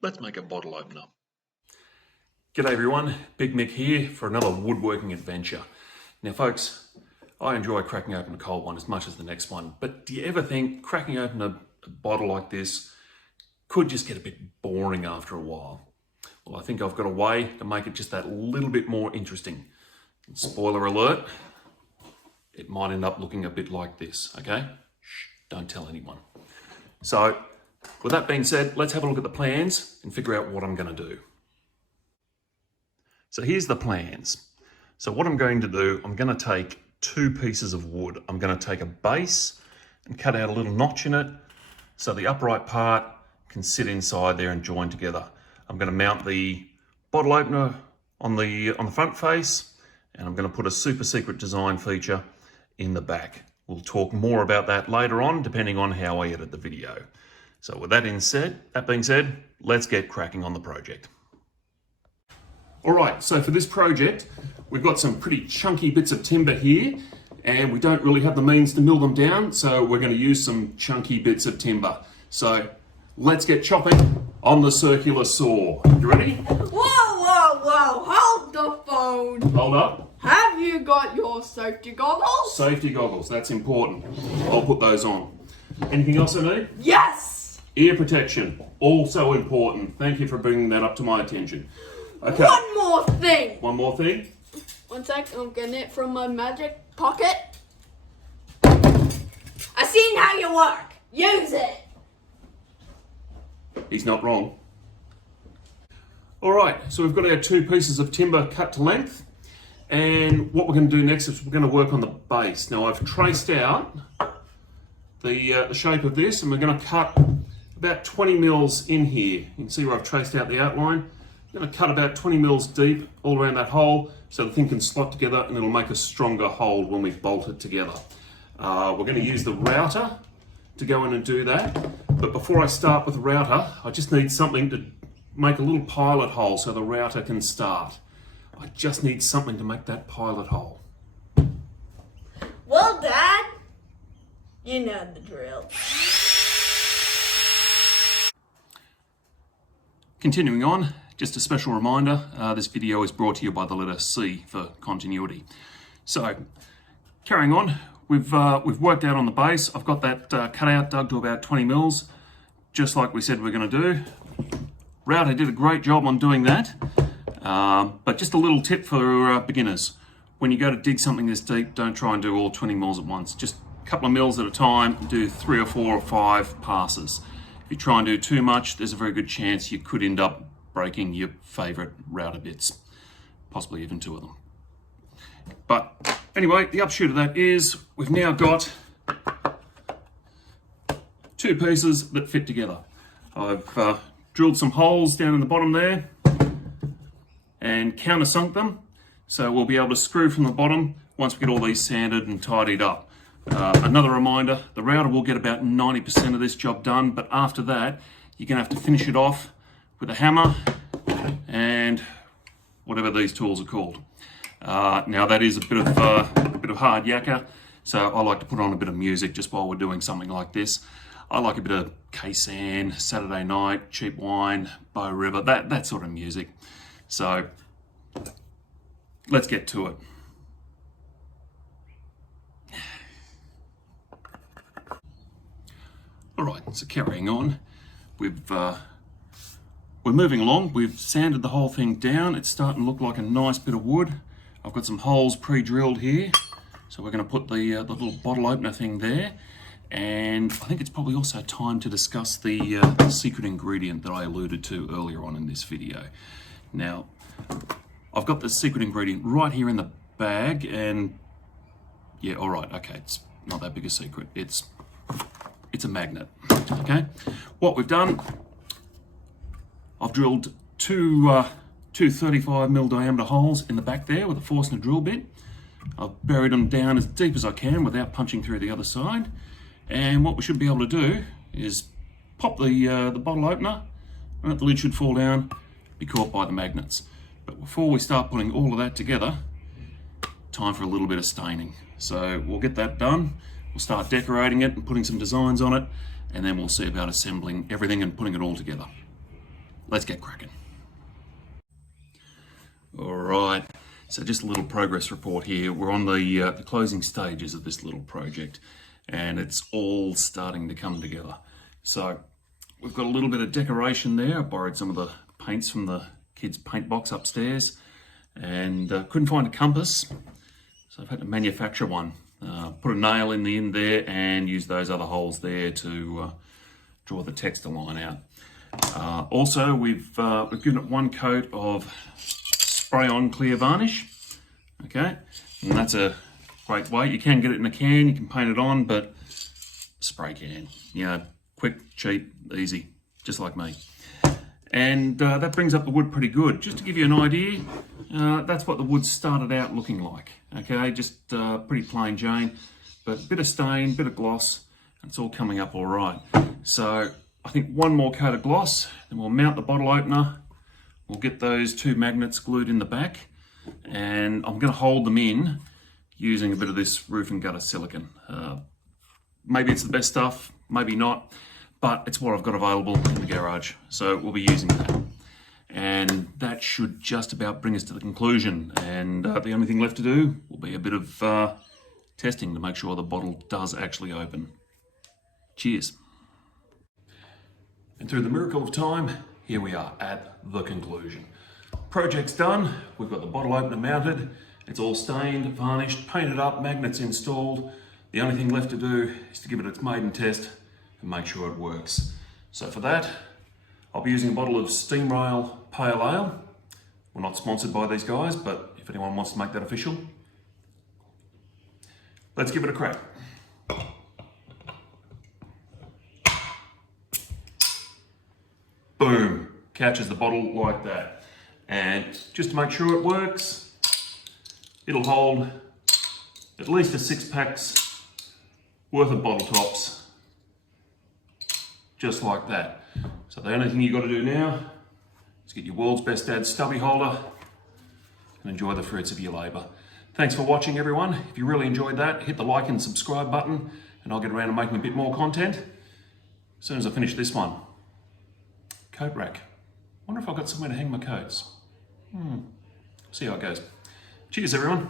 Let's make a bottle opener. G'day everyone, Big Mick here for another woodworking adventure. Now folks, I enjoy cracking open a cold one as much as the next one, but do you ever think cracking open a bottle like this could just get a bit boring after a while? Well, I think I've got a way to make it just that little bit more interesting. Spoiler alert, it might end up looking a bit like this, okay? Shh, don't tell anyone. So, with that being said, let's have a look at the plans and figure out what I'm going to do. So here's the plans. So what I'm going to do, I'm going to take two pieces of wood. I'm going to take a base and cut out a little notch in it so the upright part can sit inside there and join together. I'm going to mount the bottle opener on the front face, and I'm going to put a super secret design feature in the back. We'll talk more about that later on, depending on how I edit the video. So with that being said, let's get cracking on the project. All right, so for this project, we've got some pretty chunky bits of timber here, and we don't really have the means to mill them down, so we're going to use some chunky bits of timber. So let's get chopping on the circular saw. You ready? Whoa, hold the phone. Hold up. Have you got your safety goggles? Safety goggles, that's important. I'll put those on. Anything else I need? Yes. Ear protection, also important. Thank you for bringing that up to my attention. Okay. One more thing. One more thing. One sec, I'm getting it from my magic pocket. I seen how you work. Use it. He's not wrong. All right, so we've got our two pieces of timber cut to length. And what we're going to do next is we're going to work on the base. Now I've traced out the shape of this, and we're going to cut about 20 mils in here. You can see where I've traced out the outline. I'm going to cut about 20 mils deep all around that hole so the thing can slot together, and it'll make a stronger hold when we bolt it together. We're going to use the router to go in and do that. But before I start with the router, I just need something to make a little pilot hole so the router can start. I just need something to make that pilot hole. Well, Dad, you know the drill. Continuing on, just a special reminder, this video is brought to you by the letter C for continuity. So, carrying on, we've worked out on the base. I've got that cut out, dug to about 20 mils, just like we said we're going to do. Router did a great job on doing that, but just a little tip for beginners. When you go to dig something this deep, don't try and do all 20 mils at once. Just a couple of mils at a time, do 3 or 4 or 5 passes. If you try and do too much, there's a very good chance you could end up breaking your favorite router bits, possibly even 2 of them. But anyway, the upshoot of that is we've now got 2 pieces that fit together. I've drilled some holes down in the bottom there and countersunk them, so we'll be able to screw from the bottom once we get all these sanded and tidied up. Another reminder, the router will get about 90% of this job done, but after that, you're going to have to finish it off with a hammer and whatever these tools are called. Now that is a bit of hard yakka, so I like to put on a bit of music just while we're doing something like this. I like a bit of K-San, Saturday Night, Cheap Wine, Bow River, that sort of music. So let's get to it. All right, so carrying on, we're moving along. We've sanded the whole thing down. It's starting to look like a nice bit of wood. I've got some holes pre-drilled here, so we're going to put the little bottle opener thing there. And I think it's probably also time to discuss the secret ingredient that I alluded to earlier on in this video. Now, I've got the secret ingredient right here in the bag, and yeah, all right, okay, it's not that big a secret. It's a magnet, okay? What we've done, I've drilled two 35mm diameter holes in the back there with a Forstner drill bit. I've buried them down as deep as I can without punching through the other side. And what we should be able to do is pop the bottle opener, and the lid should fall down, be caught by the magnets. But before we start putting all of that together, time for a little bit of staining. So we'll get that done. We'll start decorating it and putting some designs on it, and then we'll see about assembling everything and putting it all together. let's get cracking. All right, so just a little progress report here. We're on the closing stages of this little project, and it's all starting to come together. So we've got a little bit of decoration there. I borrowed some of the paints from the kids' paint box upstairs, and couldn't find a compass, so I've had to manufacture one. Put a nail in the end there and use those other holes there to draw the texture line out. Also, we've given it one coat of spray-on clear varnish. Okay, and that's a great way. You can get it in a can, you can paint it on, but spray can, you know, quick, cheap, easy, just like me. And that brings up the wood pretty good. Just to give you an idea, that's what the wood started out looking like. Okay, just pretty plain Jane, but a bit of stain, bit of gloss, and it's all coming up all right. So I think one more coat of gloss, then we'll mount the bottle opener. We'll get those two magnets glued in the back, and I'm going to hold them in using a bit of this roof and gutter silicone. Maybe it's the best stuff, maybe not, but it's what I've got available in the garage, so we'll be using that. And that should just about bring us to the conclusion, and the only thing left to do will be a bit of testing to make sure the bottle does actually open. Cheers. And through the miracle of time, here we are at the conclusion. Project's done, we've got the bottle opener mounted, it's all stained, varnished, painted up, magnets installed. The only thing left to do is to give it its maiden test and make sure it works. So for that, I'll be using a bottle of Steam Rail Pale Ale. We're not sponsored by these guys, but if anyone wants to make that official, let's give it a crack. Boom, catches the bottle like that. And just to make sure it works, it'll hold at least a 6-pack's worth of bottle tops, just like that. So the only thing you've got to do now is get your world's best dad stubby holder and enjoy the fruits of your labour. Thanks for watching, everyone. If you really enjoyed that, hit the like and subscribe button, and I'll get around to making a bit more content as soon as I finish this one. Coat rack. Wonder if I've got somewhere to hang my coats. See how it goes. Cheers, everyone.